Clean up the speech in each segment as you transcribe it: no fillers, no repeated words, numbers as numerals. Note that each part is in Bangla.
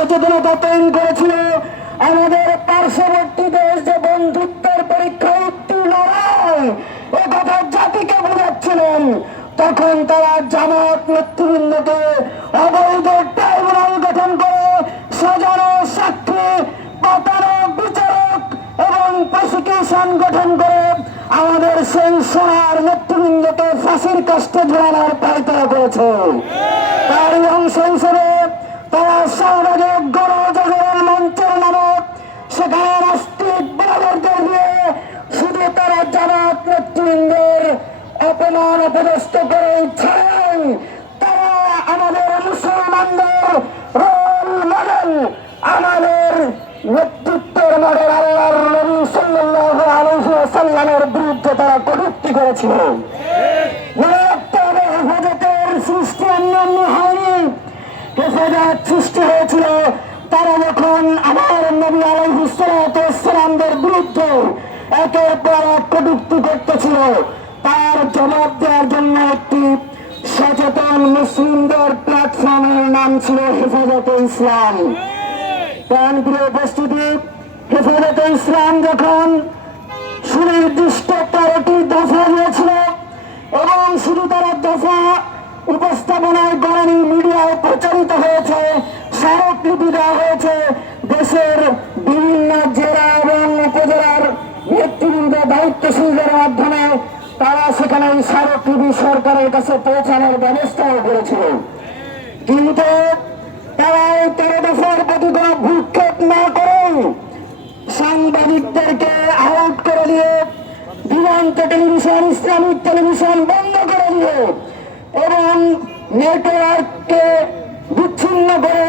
সচেতনতা তৈরি করেছিল। আমাদের পার্শ্ববর্তী দেশ যে বন্ধুত্বের পরীক্ষায় উত্তীর্ণ নয় এ কথা জাতিকে বোঝাচ্ছিলেন, তখন তারা জামাত নেতৃবৃন্দকে অবৈধ ট্রাইব্যুনাল গঠন করে সাজানো সাক্ষী, পাতানো বিচারক এবং প্রসিকিউশন গঠন করে আমাদের সেই সোনার নেতৃবৃন্দকে ফাঁসির কাস্টে ঝোলানোর পায়তারা করেছে। তারই অংশ হিসেবে তারা সাংবাদিক গণজাগরণ মঞ্চের নামক সেখানে নাস্তিক বরাবরদের দিয়ে শুধু তারা জামাত নেতৃবৃন্দের অপমান অপদস্থ করে ছাড়েন, তারা আমাদের মুসলমানদের রোল মডেল, আমাদের নেতৃত্বের মডেল আল্লাহর নবী সাল্লাল্লাহু আলাইহি ওয়াসাল্লামের বিরুদ্ধে তারা কটূক্তি করেছিল। মনে রাখতে হবে, হেফাজতের সৃষ্টি অন্যান্য হয়নি। হেফাজত সৃষ্টি হয়েছিল তারা যখন আমার নবী আলাইহিস সালাতু ওয়াস সালামদের বিরুদ্ধে একের পর এক কটূক্তি করতেছিল। তার জবাব দেওয়ার জন্য একটি সচেতন মুসলিমদের প্ল্যাটফর্মের নাম ছিল হেফাজতে ইসলাম। প্রাণপ্রিয় উপস্থিতি, হেফাজতে ইসলাম যখন সুনির্দিষ্ট 13টি দফা দিয়েছিল এবং শুধু তারা দফা উপস্থাপনায় গণনী মিডিয়ায় প্রচারিত হয়েছে, স্মারকলিপি দেওয়া হয়েছে, দেশের বিভিন্ন জেলা এবং উপজেলার নেতৃবৃন্দ দায়িত্বশীলদের মাধ্যমে তারা সেখানে স্মারকলিপি সরকারের কাছে পৌঁছানোর ব্যবস্থাও করেছিল। কিন্তু তারা এই 13 দফার প্রতি কোনো ভূক্ষেপ না করে সাংবাদিকদেরকে আউট করে দিয়ে, দিগন্ত টেলিভিশন, ইসলামিক টেলিভিশন বন্ধ করে দিয়ে এবং নেটওয়ার্ককে বিচ্ছিন্ন করে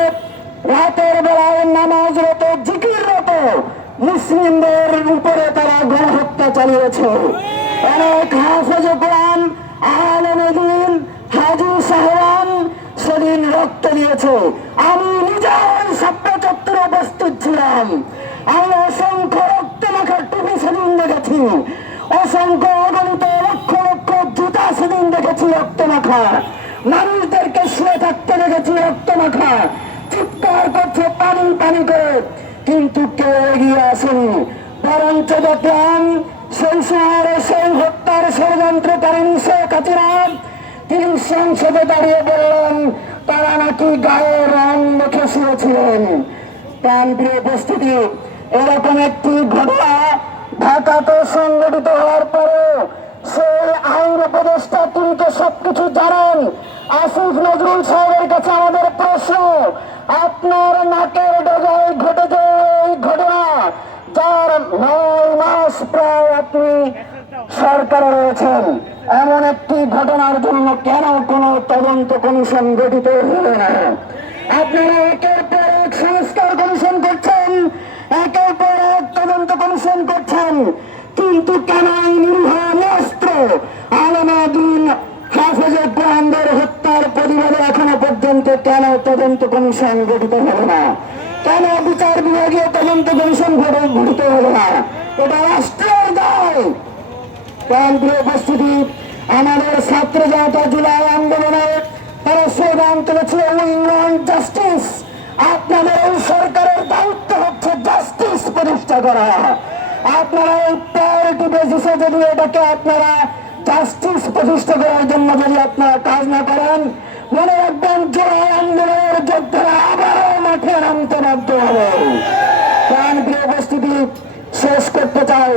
রাতের বেলায় নামাজরত, জিকিররত মুসলিমদের উপরে তারা গণহত্যা চালিয়েছে। অনেক হাফেজ কোরআন, আলেম দ্বীন, হাজী সাহেবান সেদিন রক্ত দিয়েছে। আমি নিজের ছাত্র চত্বরে উপস্থিত ছিলাম। আমি অসংখ্য রক্ত মাখা টুপি সেদিন দেখেছি, অসংখ্য অগণিত লক্ষ লক্ষ জুতা সেদিন দেখেছি রক্ত মাখা, মানুষদেরকে শুয়ে থাকতে দেখেছি রক্ত মাখা, চিৎকার করছে পানি পানি করে, কিন্তু কেউ এগিয়ে আসেনি। বরঞ্চ দেখলাম সেই শহরে সেই হত্যার ষড়যন্ত্রকারী শেখ হাসিনা তিনি সংসদে দাঁড়িয়ে বললেন তারা নাকি গায়ে রং মেখে শুয়েছিলেন। প্রাণপ্রিয় উপস্থিতি, এরকম একটি ঘটনা ঢাকাতে সংঘটিত হওয়ার পরে সেই আইন উপদেষ্টা তিনি তো সবকিছু জানেন। আসিফ নজরুল সাহেবের কাছে আমাদের প্রশ্ন, আপনার নাকের ডগায় ঘটেছে এই ঘটনা, যার 9 মাস প্রায় আপনি সরকারে রয়েছেন, এমন একটি ঘটনার জন্য কেন কোনো তদন্ত কমিশন গঠিত হলো না? আপনারা একের পর এক সংস্কার কমিশন করছেন, একের পর এক তদন্ত কমিশন করছেন, কিন্তু কেন এই নিরীহ অস্ত্র আলেমা দ্বীন হাফেজে কোরআনদের হত্যার প্রতিবাদে এখনো পর্যন্ত কেন তদন্ত কমিশন গঠিত হলো না? কেন বিচার বিভাগীয় তদন্ত কমিশন গঠিত হলো না? এটা রাষ্ট্রের দায়। প্রাণপ্রিয় উপস্থিতি, আমাদের ছাত্র জনতা জুলাই আন্দোলনে তারা স্লোগান তুলেছিল উই ওয়ান্ট জাস্টিস। আপনাদের এই সরকারের দায়িত্ব হচ্ছে জাস্টিস প্রতিষ্ঠা করা। আপনারা এই প্রায়োরিটি বেসিসে যদি এটাকে আপনারা জাস্টিস প্রতিষ্ঠা করার জন্য যদি আপনারা কাজ না করেন, মনে রাখবেন জুলাই আন্দোলনের যোদ্ধারা আবারও মাঠে নামতে বাধ্য হবে। প্রাণপ্রিয় উপস্থিতি, শেষ করতে চাই,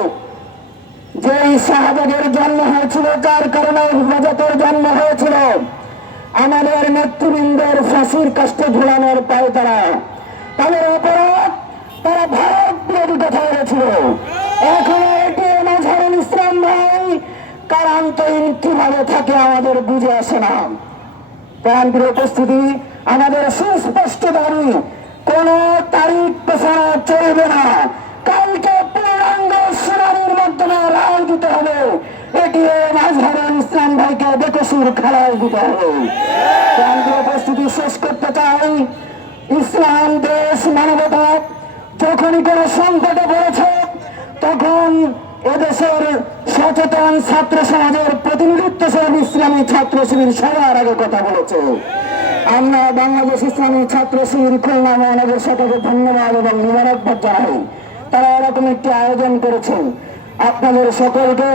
যেই শাহবাগের জন্ম হয়েছিল, যার কারণে হেফাজতের জন্ম হয়েছিল, আমাদের নেতৃবৃন্দের ফাঁসির কাস্টে ঝুলানোর পায়তারা, তাদের অপরাধ তারা ভারত বিরোধী কথা বলেছিল। এখনো এটি মাজহারুল ইসলাম ভাই কারান্তহীন কিভাবে থাকে আমাদের বুঝে আসে না। প্রাণপ্রিয় উপস্থিতি, আমাদের সুস্পষ্ট দাবি, কোন তারিখ পেছানো চলবে না। কালকে পূর্ণাঙ্গ শুনানির মাধ্যমে রায় দিতে হবে। এটি মাজহারুল ইসলাম ভাইকে বেকসুর খালাস দিতে হবে। প্রাণপ্রিয় উপস্থিতি, শেষ করতে চাই, ইসলাম দেশ মানবতা যখনই কোন সংকটে পড়েছে তখন এদেশের সচেতন ছাত্র সমাজের প্রতিনিধিত্বশীল ইসলামী ছাত্র শিবির সবার আগে কথা বলেছে। আমরা বাংলাদেশ ইসলামী ছাত্র শিবির খুলনা মহানগর শাখাকে ধন্যবাদ এবং মোবারকবাদ জানাই। তারা এরকম একটি আয়োজন করেছেন। আপনাদের সকলকে,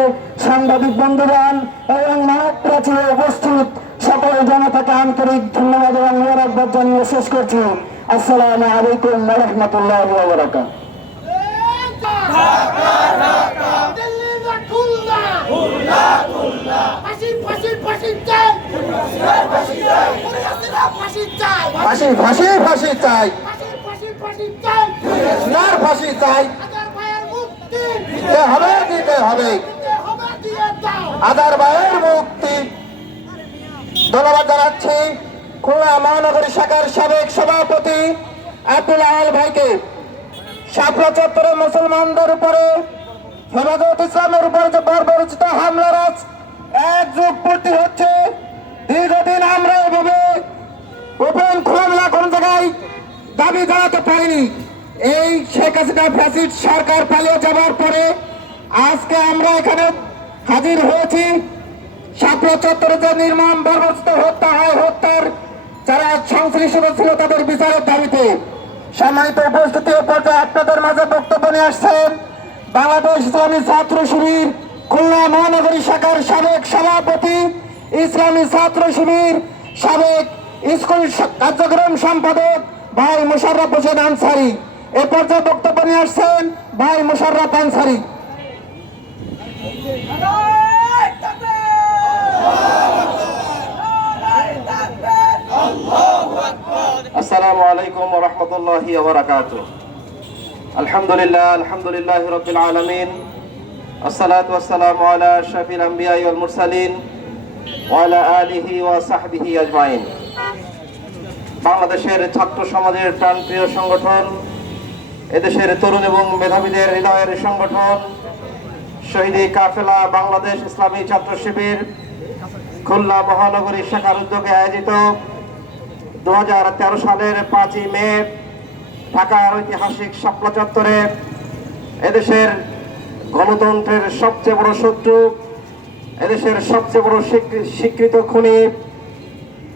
সাংবাদিক বন্ধুগণ এবং মানব প্রাচীরে উপস্থিত সকল জনতাকে আন্তরিক ধন্যবাদ এবং মোবারকবাদ জানিয়ে শেষ করছি। আসসালামু আলাইকুম ওয়া রাহমাতুল্লাহি ওয়া বারাকাতুহু। ফাঁসি ফাঁসি ফাঁসি চাই, ফাঁসি চাই, দিতে হবে দিতে হবে, আদার ভাইয়ের মুক্তি। ধন্যবাদ জানাচ্ছি খুলনা মহানগরী শাখার সাবেক সভাপতি আব্দুল আল ভাইকে। শাপলা চত্বরে মুসলমানদের উপরে হেফাজত ইসলামের উপরে যে বর্বরচিত হামলার আজ এক যুগ পূর্তি হচ্ছে। দীর্ঘদিন আমরা এভাবে ওপেন খোলামেলা কোন জায়গায় দাবি জানাতে পারিনি। এই শেখ হাসিনা ফ্যাসিস্ট সরকার পালিয়ে যাবার পরে আজকে আমরা এখানে হাজির হয়েছি। শাপলা চত্বরে যে নির্মম বর্বরচিত হত্যা হয়, হত্যার যারা সংশ্লিষ্ট ছিল তাদের বিচারের দাবিতে সম্মানিত উপস্থিতি পর্যায়ে আপনাদের মাঝে বক্তব্য নিয়ে আসছেন বাংলাদেশ ইসলামী ছাত্র শিবির খুলনা মহানগরী শাখার সাবেক সভাপতি, ইসলামী ছাত্র শিবির সাবেক স্কুল কার্যক্রম সম্পাদক ভাই মোশাররফ হোসেন আনসারী। এ পর্যায়ে বক্তব্য নিয়ে আসছেন ভাই মোশাররফ আনসারী। আসসালামু আলাইকুম ওয়া রাহমাতুল্লাহি ওয়া বারাকাতুহু। আলহামদুলিল্লাহ, আলহামদুলিল্লাহি রাব্বিল আলামিন, আসসালাতু ওয়াসসালামু আলা আশরাফিল আমবিয়া ওয়াল মুরসালিন ওয়া আলা আলিহি ওয়া সাহবিহি আজমাইন। বাংলাদেশের ছাত্র সমাজের প্রাণপ্রিয় সংগঠন, এদেশের তরুণ এবং মেধাবীদের হৃদয়ের সংগঠন শহীদে কাফেলা বাংলাদেশ ইসলামী ছাত্র শিবির খুলনা মহানগরী শাখার উদ্যোগে আয়োজিত 2013 সালের 5ই মে ঢাকার ঐতিহাসিক শাপলা চত্বরে এদেশের গণতন্ত্রের সবচেয়ে বড় শত্রু, এদেশের সবচেয়ে বড় স্বীকৃত খুনি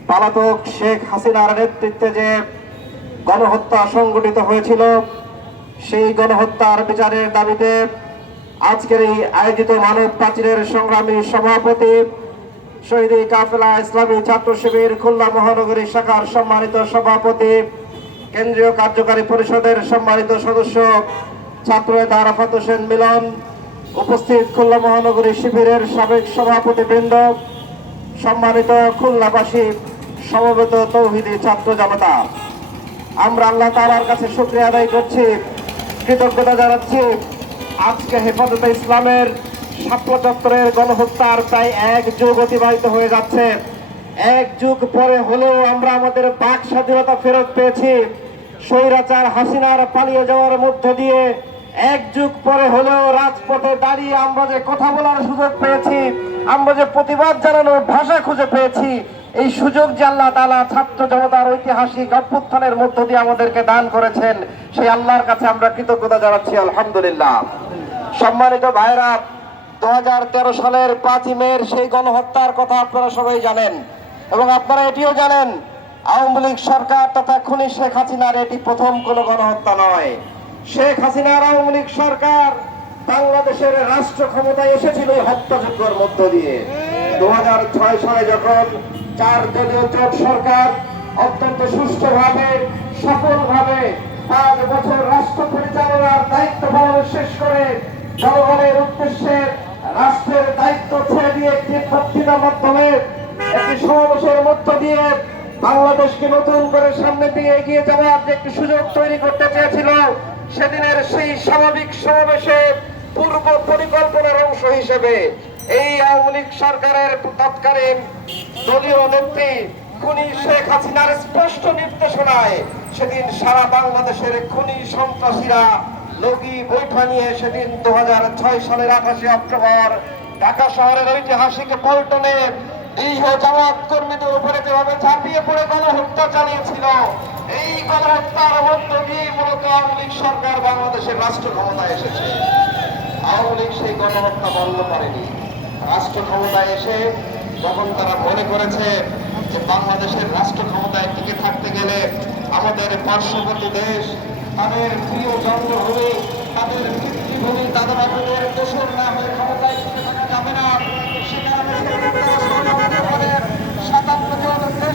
পলাতক শেখ হাসিনার নেতৃত্বে যে গণহত্যা সংঘটিত হয়েছিল, সেই গণহত্যার বিচারের দাবিতে আজকের এই আয়োজিত মানব প্রাচীরের সংগ্রামী সভাপতি শহীদ কাফেলা ইসলামী ছাত্র শিবির খুলনা মহানগরী শাখার সম্মানিত সভাপতি, কেন্দ্রীয় কার্যকারী পরিষদের সম্মানিত সদস্য ছাত্র নেতা আরাফাত হোসেন মিলন, উপস্থিত খুলনা মহানগরী শিবিরের সাবেক সভাপতিবৃন্দ, সম্মানিত খুলনাবাসী, সমবেত তৌহিদি ছাত্র জনতা, আমরা আল্লাহ তাআলার কাছে শুকরিয়া আদায় করছি, কৃতজ্ঞতা জানাচ্ছি। আজকে হেফাজতে ইসলামের শাপলা চত্বরের গণহত্যার প্রায় 1 যুগ অতিবাহিত হয়ে যাচ্ছে। 1 যুগ পরে হলেও আমরা আমাদের বাক স্বাধীনতা ফেরত পেয়েছি। স্বৈরাচার হাসিনার পালিয়ে যাওয়ার মধ্য দিয়ে 1 যুগ পরে হলেও রাজপথে দাঁড়িয়ে আমরা যে কথা বলার সুযোগ পেয়েছি, আমরা যে প্রতিবাদ জানানোর ভাষা খুঁজে পেয়েছি, এই সুযোগ যে আল্লাহ তাআলা ছাত্র জনতার ঐতিহাসিক অভ্যুত্থানের মধ্য দিয়ে আমাদেরকে দান করেছেন, সেই আল্লাহর কাছে আমরা কৃতজ্ঞতা জানাচ্ছি আলহামদুলিল্লাহ। সম্মানিত ভাইরা, 2013 সালের 5ই মে সেই গণহত্যার কথা আপনারা সবাই জানেন এবং আপনারা এটিও জানেন আওয়ামী লীগ সরকার তথা খুনি শেখ হাসিনার এটি প্রথম কোনো গণহত্যা নয়। শেখ হাসিনার আওয়ামী লীগ সরকার বাংলাদেশের রাষ্ট্র ক্ষমতায় এসেছিল হত্যাযজ্ঞের মধ্য দিয়ে। 2006 সালে যখন 4 দলীয় জোট সরকার অত্যন্ত সুষ্ঠুভাবে সফলভাবে 5 বছর রাষ্ট্র পরিচালনার দায়িত্ব পালন শেষ করে জনগণের উদ্দেশ্যে রাষ্ট্রের দায়িত্ব ছেড়ে দিয়ে একটি বক্তৃতার মাধ্যমে একটি সমাবেশের মধ্য দিয়ে বাংলাদেশকে নতুন করে সামনে দিয়ে এগিয়ে যাওয়ার যে একটি সুযোগ তৈরি করতে চেয়েছিল, সেদিনের সেই স্বাভাবিক সমাবেশে পূর্ব পরিকল্পনার অংশ হিসেবে এই আওয়ামী লীগ সরকারের তৎকালীন দলীয় নেত্রী খুনি শেখ হাসিনার স্পষ্ট নির্দেশনায় সেদিন সারা বাংলাদেশের খুনি সন্ত্রাসীরা লগি বৈঠা নিয়ে সেদিন 2006 সালের 28 অক্টোবর ঢাকা শহরের ঐতিহাসিক পল্টনে দীর্ঘ জামাত কর্মীদের উপরে যেভাবে ঝাঁপিয়ে পড়ে গণহত্যা চালিয়েছিল, এই গণহত্যার মধ্য দিয়ে মূলত আওয়ামী লীগ সরকার বাংলাদেশের রাষ্ট্র ক্ষমতায় এসেছে। আওয়ামী লীগ সেই গণহত্যা বন্ধ করেনি। রাষ্ট্র ক্ষমতায় এসে যখন তারা মনে করেছে যে বাংলাদেশের রাষ্ট্র ক্ষমতায় টিকে থাকতে গেলে আমাদের পার্শ্ববর্তী দেশ তাদের প্রিয় জন্মভূমি, তাদের পিতৃভূমি, তাদের আমাদের